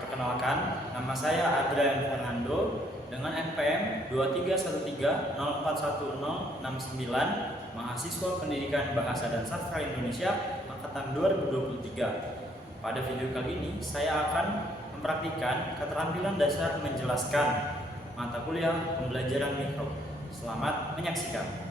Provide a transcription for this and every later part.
Perkenalkan, nama saya Adrian Fernando dengan NPM 2313041069, mahasiswa Pendidikan Bahasa dan Sastra Indonesia angkatan 2023. Pada video kali ini saya akan mempraktikkan keterampilan dasar menjelaskan mata kuliah pembelajaran mikro. Selamat menyaksikan.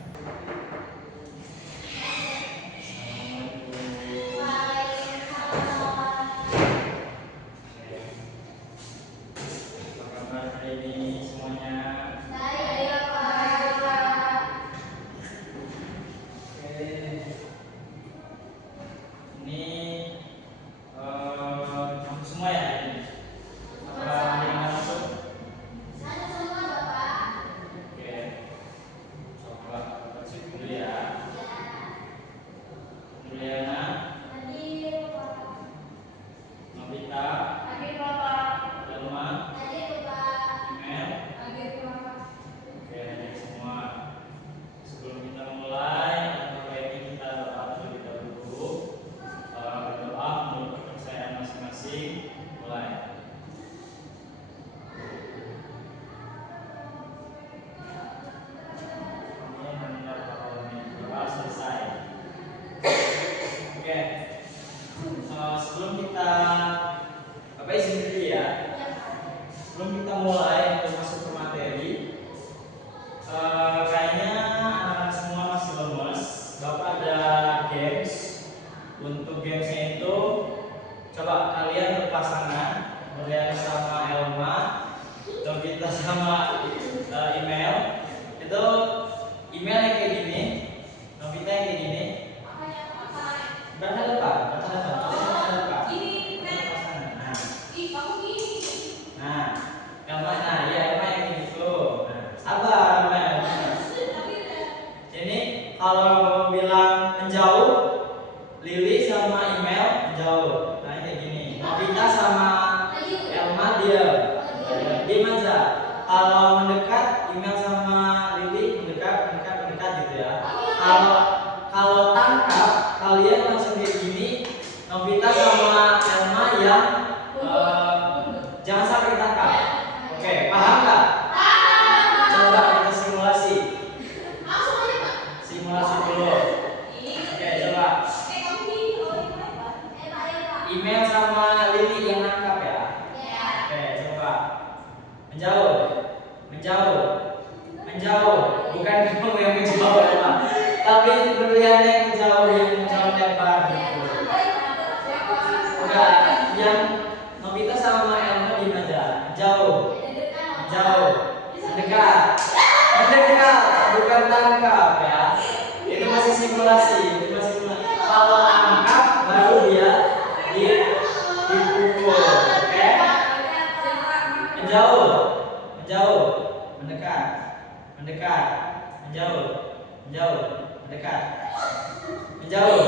Sebelum kita mulai untuk masuk ke materi, kayaknya semua masih lemes. Bapak ada games. Untuk gamesnya itu coba kalian berpasangan, Nurliana sama Elma, Novita sama email. Itu email yang kayak gini, Novita yang kayak gini. Berhadapan. Kalau mau bilang menjauh, Lili sama email menjauh. Nah kayak gini. Novita sama Elma diam aja. Kalau mendekat, email sama Lili mendekat gitu ya. Kalau tangkap, kalian langsung kayak gini. Novita sama Elma yang jangan sampai tangkap. Oke, paham nggak? Coba kita simulasi. Dulu. Oke, coba. Email sama Lili yang nangkap ya. Oke, coba. Menjauh. Bukan kamu yang menjauh ya, Pak. Tapi Nurliana yang menjauh lebar gitu. Enggak, yang Novita sama Elma di aja. Menjauh. Mendekat, bukan tangkap ya. Itu masih simulasi. Kalau angkat baru dia dipukul. Oke? Menjauh, mendekat, menjauh, mendekat, menjauh, mendekat, menjauh,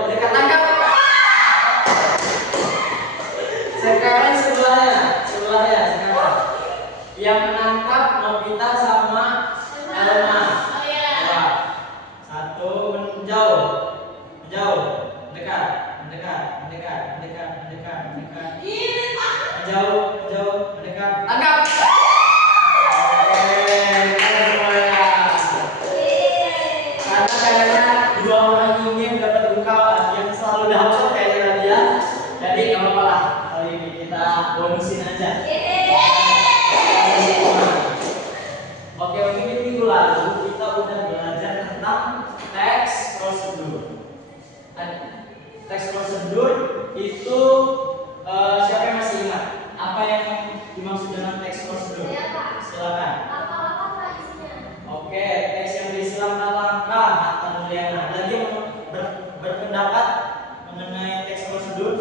mendekat, tangkap. Sekarang sebelahnya sekarang. Yang menangkap Novita sama Elma. Satu, menjauh, mendekat, menjauh, mendekat, tangkap. Karena kayaknya dua orang ini udah terbuka yang selalu dapat kayaknya dia. Jadi nggak apa-apa lah, kali ini kita bonusin aja. Oke, minggu lalu kita udah belajar tentang teks prosedur. Teks prosedur itu siapa yang masih ingat apa yang dimaksud dengan teks prosedur? Silakan. Oke, teks yang berisi langkah-langkah atau Nurliana. Ada yang berpendapat mengenai teks prosedur?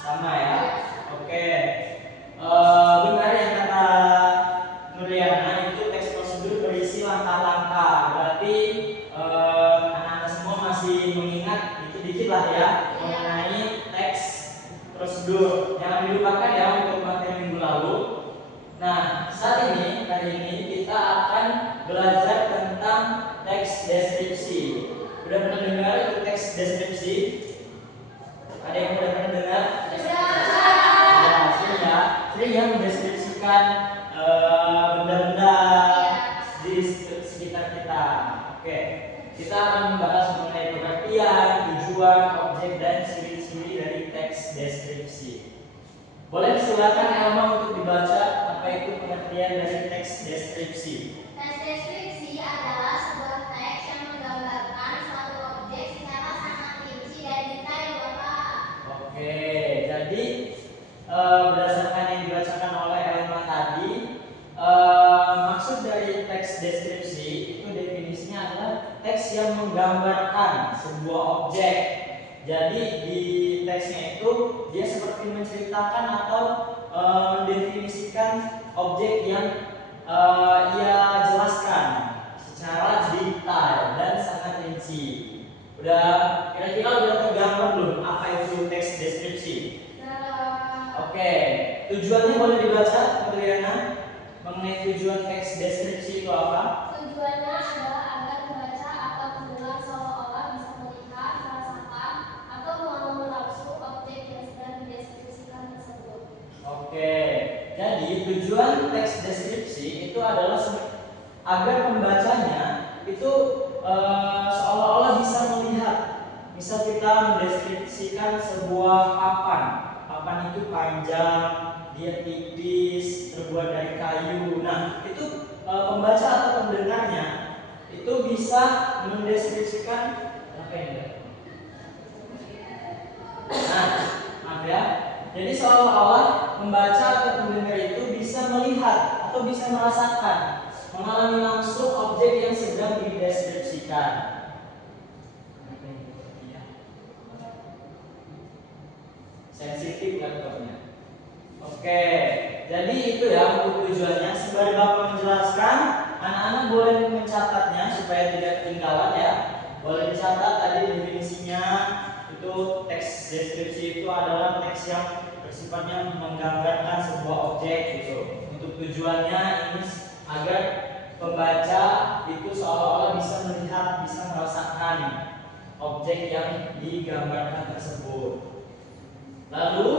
Sama ya. Oke. Benar yang kata Nurliana, itu teks prosedur berisi langkah-langkah. Berarti anak-anak semua masih mengingat dikit-dikit lah ya mengenai teks prosedur. Jangan dilupakan ya untuk materi minggu lalu. Nah, kali ini kita akan belajar tentang teks deskripsi. Udah pernah dengar deskripsi? Ada yang udah pernah dengar? Sering ya mendeskripsikan benda-benda di sekitar kita. Oke, kita akan membahas mengenai pengertian, tujuan, objek, dan ciri-ciri dari teks deskripsi. Boleh silakan Elma untuk dibaca apa itu pengertian dari teks deskripsi. Teks deskripsi adalah sebuah teks yang menggambarkan suatu objek secara sangat rinci dan detail, Bapak. Oke, jadi berdasarkan yang dibacakan oleh Elma tadi, maksud dari teks deskripsi itu definisinya adalah teks yang menggambarkan sebuah objek. Jadi di teksnya itu dia seperti menceritakan atau mendefinisikan objek yang ia jelaskan secara detail dan sangat rinci. Udah kira-kira udah tergambar belum apa itu teks deskripsi? Oke, tujuannya boleh dibaca, Bu Riana, mengenai tujuan teks deskripsi itu apa? Tujuannya adalah agar pembaca atau pendengar seolah-olah bisa melihat, merasakan, atau mengalami langsung objek yang sedang dideskripsikan tersebut. Oke, jadi tujuan teks deskripsi itu adalah agar pembacanya itu seolah-olah bisa melihat. Misal kita mendeskripsikan sebuah papan. Papan itu panjang, dia tipis, terbuat dari kayu. Nah, itu pembaca atau pendengarnya itu bisa mendeskripsikan apa ini? Nah, maaf ya. Jadi seolah-olah pembaca atau pendengar itu bisa melihat atau bisa merasakan, mengalami langsung objek yang sedang dideskripsikan. Sensitif laptopnya. Oke, jadi itu ya untuk tujuannya. Sembari Bapak menjelaskan, anak-anak boleh mencatatnya supaya tidak ketinggalan ya. Boleh dicatat tadi definisinya. Itu teks deskripsi itu adalah teks yang bersifatnya menggambarkan sebuah objek gitu. Untuk tujuannya ini agar pembaca itu seolah-olah bisa melihat, bisa merasakan objek yang digambarkan tersebut. Lalu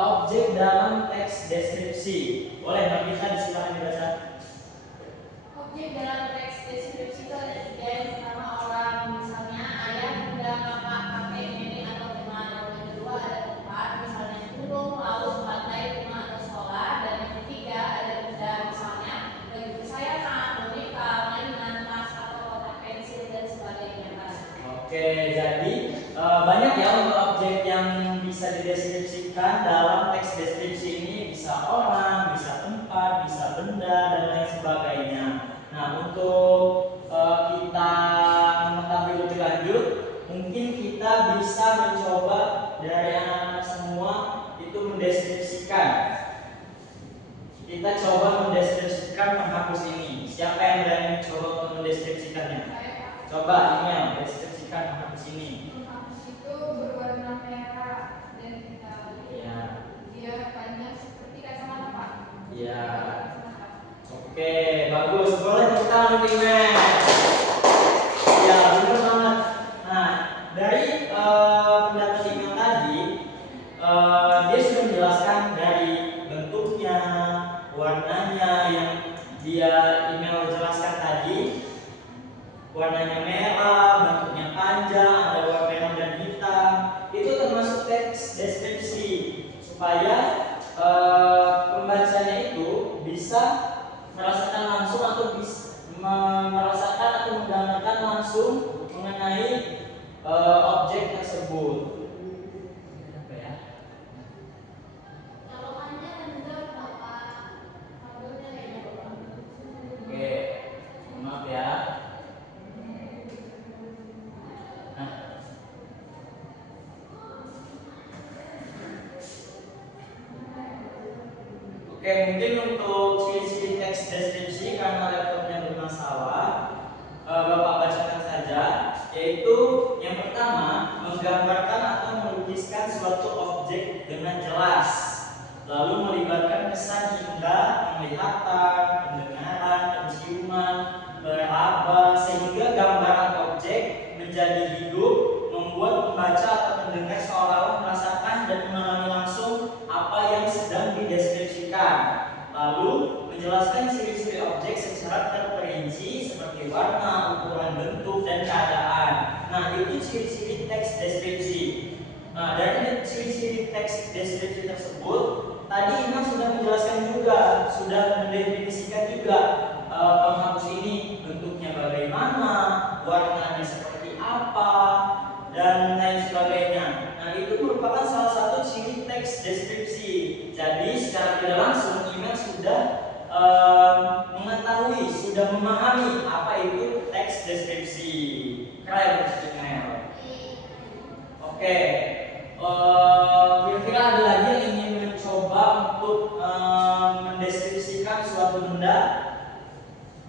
objek dalam teks deskripsi. Boleh Mbak Gita disilakan dibaca. Objek dalam teks deskripsi itu ada tiga. Yang pertama orang, misalnya ayah, bunda, kakak, kakek, nenek, atau teman. Yang kedua ada tempat, misalnya gunung, laut, pantai, rumah, atau sekolah. Dan yang ketiga ada benda, misalnya baju kesayangan, boneka, mainan, tas, atau kotak pensil dan sebagainya. Oke, jadi banyak ya untuk objek yang bisa dideskripsikan dalam teks deskripsi ini. Bisa orang, bisa tempat, bisa benda, dan lain sebagainya. Nah, untuk kita mengetahui lebih lanjut, mungkin kita bisa mencoba dari anak-anak semua itu mendeskripsikan. Kita coba mendeskripsikan penghapus ini. Siapa yang berani mencoba untuk mendeskripsikannya? Coba Email, deskripsikan penghapus ini. Penghapus itu berwarna merah dan hitam. Ya. Dia panjang seperti kacamata, Pak. Ya. Oke, bagus. Boleh kita lanjut Email. Ya, benar banget. Nah, dari pendapat Email tadi, dia sudah menjelaskan dari bentuknya, warnanya yang dia email jelaskan tadi. Warnanya merah, bentuknya panjang, ada warna merah dan hitam. Itu termasuk teks deskripsi supaya pembacanya itu bisa merasakan langsung atau bisa merasakan atau menggambarkan langsung mengenai objek tersebut. Apa ya? Kalau panjang dan benar, Bapak. Kabelnya kayaknya, Bapak. Oke, maaf ya. Nah, oke, mungkin untuk ciri-ciri teks deskripsi karena laptopnya bermasalah, Bapak bacakan saja. Yaitu yang pertama, menggambarkan atau melukiskan suatu objek dengan jelas, lalu melibatkan kesan indera, penglihatan, pendengaran, penciuman, meraba, sehingga gambaran objek menjadi hidup ciri-ciri teks deskripsi. Nah, dari ciri-ciri teks deskripsi tersebut, tadi Imam sudah menjelaskan juga, sudah mendefinisikan juga penghapus ini bentuknya bagaimana, warnanya seperti apa, dan lain sebagainya. Nah, itu merupakan salah satu ciri teks deskripsi. Jadi secara tidak langsung Imam sudah mengetahui, sudah memahami apa itu teks deskripsi. Keren, Imam. Oke. Kira-kira ada lagi yang ingin mencoba untuk mendeskripsikan suatu benda?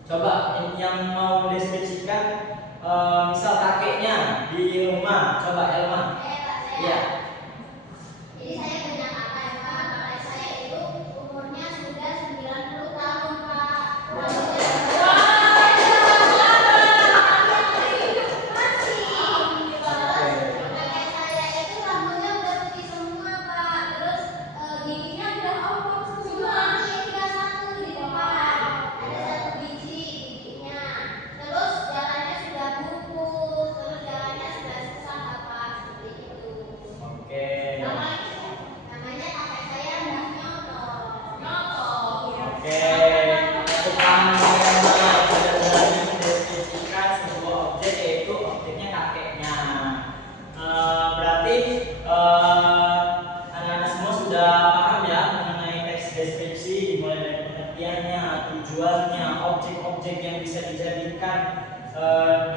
Coba yang mau mendeskripsikan misal kakeknya di rumah, coba Elma. Iya. Jadi saya punya kakak, kakak saya itu umurnya sudah 90 tahun, Pak.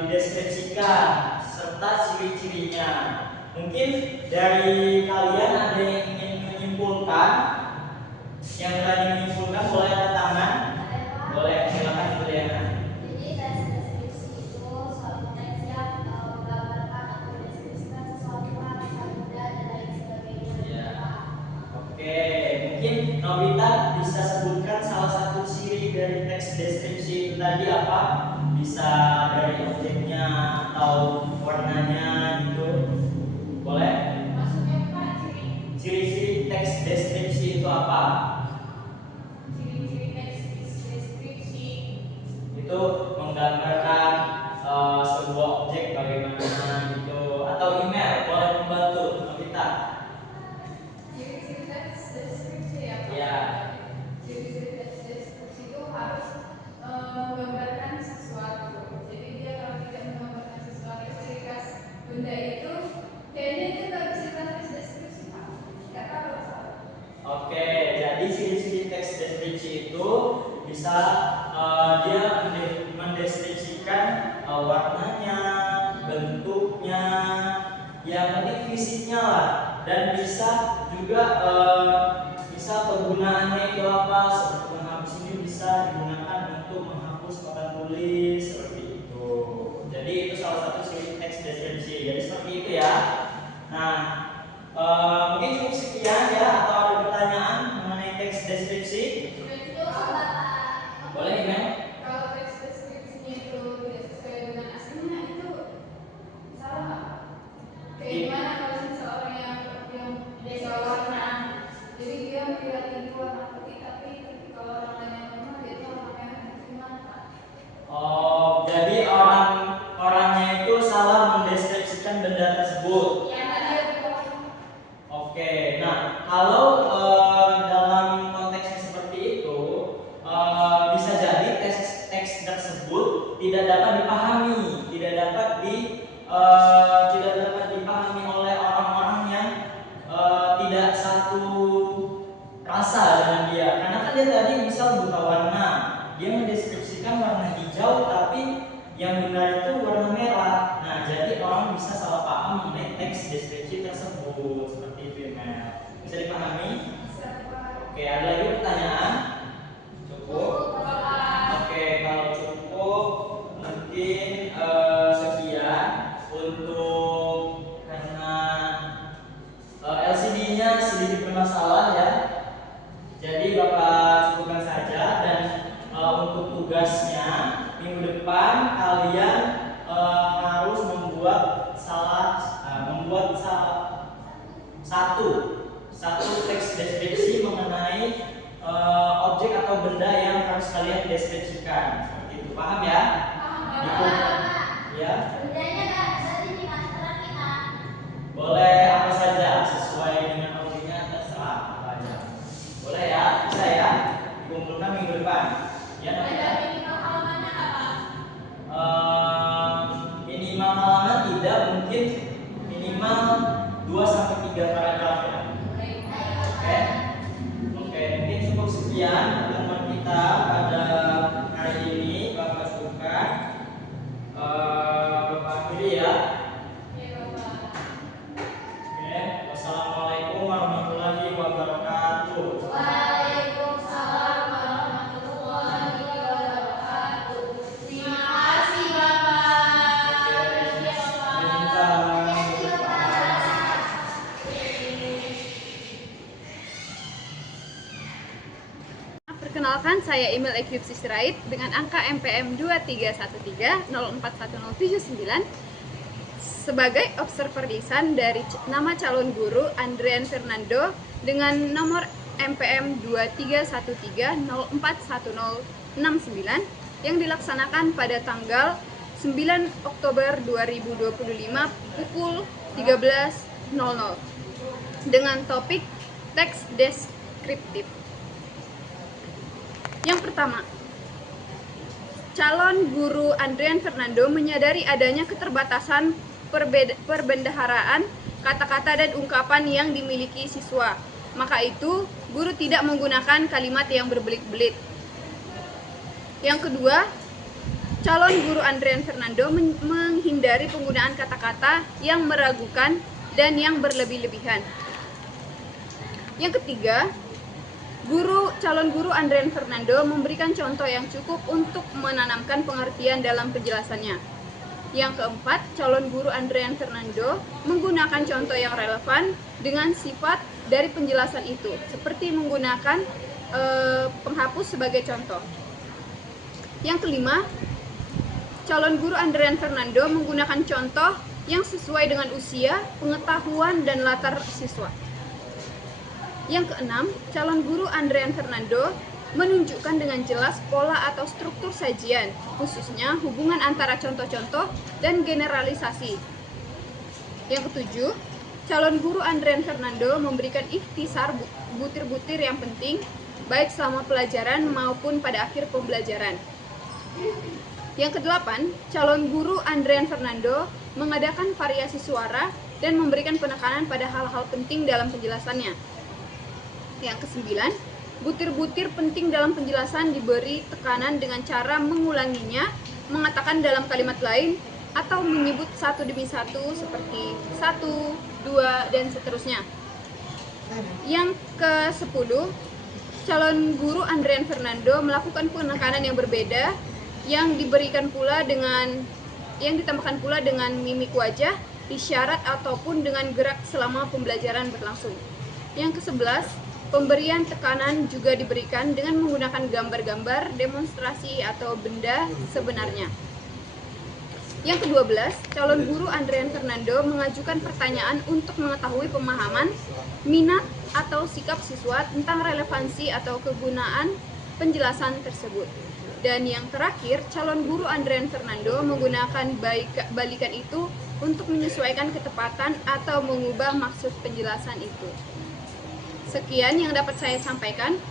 Dideskripsikan serta ciri-cirinya. Mungkin dari kalian ada yang ingin menyimpulkan? Yang berani menyimpulkan boleh angkat tangan. Boleh, silakan Juliana. Jadi teks deskripsi itu suatu teks yang menggambarkan atau mendeskripsikan sesuatu hal yang benda dan lain sebagainya. Ya. Oke, mungkin Novita bisa sebutkan salah satu ciri dari teks deskripsi itu tadi apa? Bisa dari objeknya atau warnanya gitu, boleh? Maksudnya Pak, Ciri-ciri teks deskripsi itu apa? ciri-ciri teks deskripsi Itu menggambarkan sebuah objek bagaimana gitu, atau email boleh membantu Novita. ciri-ciri teks deskripsi ya Pak? Ya. Ciri-ciri teks deskripsi itu harus menggambarkan sesuatu. Jadi dia kalau tidak menggambarkan sesuatu, ciri khas benda itu kayaknya itu nggak bisa teks deskripsi Pak. Nggak tahu soalnya. Oke, jadi ciri-ciri teks deskripsi itu bisa dia mendeskripsikan warnanya, bentuknya, yang penting fisiknya lah, dan bisa juga bisa penggunaannya itu apa. Seperti menghapus ini bisa digunakan untuk menghapus papan tulis seperti itu. Jadi itu salah satu ciri teks deskripsi. Jadi seperti itu ya. Nah, mungkin cukup sekian ya, atau ada pertanyaan mengenai teks deskripsi? Boleh email? Kalau teks deskripsinya itu tidak sesuai dengan aslinya itu salah nggak? Kayak gimana kalau seseorang yang beda warna, jadi dia melihat ini warna putih, tapi kalau orang lain yang ngomong dia itu warna merah, itu gimana Pak? Oh, jadi orangnya itu salah mendeskripsikan benda tersebut. Yang tadi ya Pak. Oke, nah kalau dalam konteksnya seperti itu, bisa jadi teks tersebut tidak dapat dipahami, tidak dapat dipahami oleh orang-orang yang tidak satu rasa dengan dia. Karena kan dia tadi misal buta warna, dia mendeskripsikan warna hijau, tapi yang benar itu warna merah. Nah, jadi orang bisa salah paham mengenai teks deskripsi tersebut. Seperti itu ya, bisa dipahami? Oke, ada lagi pertanyaan? Cukup? Oke, kalau cukup mungkin sekian untuk, karena LCD-nya sedikit bermasalah ya. Jadi Bapak cukupkan saja, dan untuk tugasnya minggu depan kalian harus membuat satu teks deskripsi mengenai objek atau benda yang harus kalian deskripsikan. Seperti itu, paham ya? Paham. Ya. Bendanya nggak bisa dimasukkan menit, minimal 2 sampai 3 paragraf ya. Oke. Oke, mungkin cukup sekian pertemuan kita pada hari ini. Bapak cukupkan. Bapak akhiri ya. Oke, wassalamualaikum warahmatullahi wabarakatuh. Waalaikumsalam warahmatullahi wabarakatuh. Terima kasih Bapak. Perkenalkan, saya Emil Ekyupsi Sirait dengan angka MPM 2313041079 sebagai observer lisan dari nama calon guru Andrian Fernando dengan nomor MPM 2313041069 yang dilaksanakan pada tanggal 9 Oktober 2025 pukul 13.00 dengan topik teks deskriptif. Yang pertama, calon guru Andrian Fernando menyadari adanya keterbatasan perbendaharaan kata-kata dan ungkapan yang dimiliki siswa. Maka itu, guru tidak menggunakan kalimat yang berbelit-belit. Yang kedua, calon guru Andrian Fernando menghindari penggunaan kata-kata yang meragukan dan yang berlebih-lebihan. Yang ketiga, calon guru Andrian Fernando memberikan contoh yang cukup untuk menanamkan pengertian dalam penjelasannya. Yang keempat, calon guru Andrian Fernando menggunakan contoh yang relevan dengan sifat dari penjelasan itu, seperti menggunakan penghapus sebagai contoh. Yang kelima, calon guru Andrian Fernando menggunakan contoh yang sesuai dengan usia, pengetahuan, dan latar siswa. Yang keenam, calon guru Andrian Fernando menunjukkan dengan jelas pola atau struktur sajian, khususnya hubungan antara contoh-contoh dan generalisasi. Yang ketujuh, calon guru Andrian Fernando memberikan ikhtisar butir-butir yang penting, baik selama pelajaran maupun pada akhir pembelajaran. Yang kedelapan, calon guru Andrian Fernando mengadakan variasi suara dan memberikan penekanan pada hal-hal penting dalam penjelasannya. Yang kesembilan, butir-butir penting dalam penjelasan diberi tekanan dengan cara mengulanginya, mengatakan dalam kalimat lain, atau menyebut satu demi satu seperti 1, 2, dan seterusnya. Yang ke-10, calon guru Andrian Fernando melakukan penekanan yang berbeda yang ditambahkan pula dengan mimik wajah, isyarat ataupun dengan gerak selama pembelajaran berlangsung. Yang ke-11, pemberian tekanan juga diberikan dengan menggunakan gambar-gambar, demonstrasi atau benda sebenarnya. Yang ke-12, calon guru Andrian Fernando mengajukan pertanyaan untuk mengetahui pemahaman, minat, atau sikap siswa tentang relevansi atau kegunaan penjelasan tersebut. Dan yang terakhir, calon guru Andrian Fernando menggunakan balikan itu untuk menyesuaikan ketepatan atau mengubah maksud penjelasan itu. Sekian yang dapat saya sampaikan.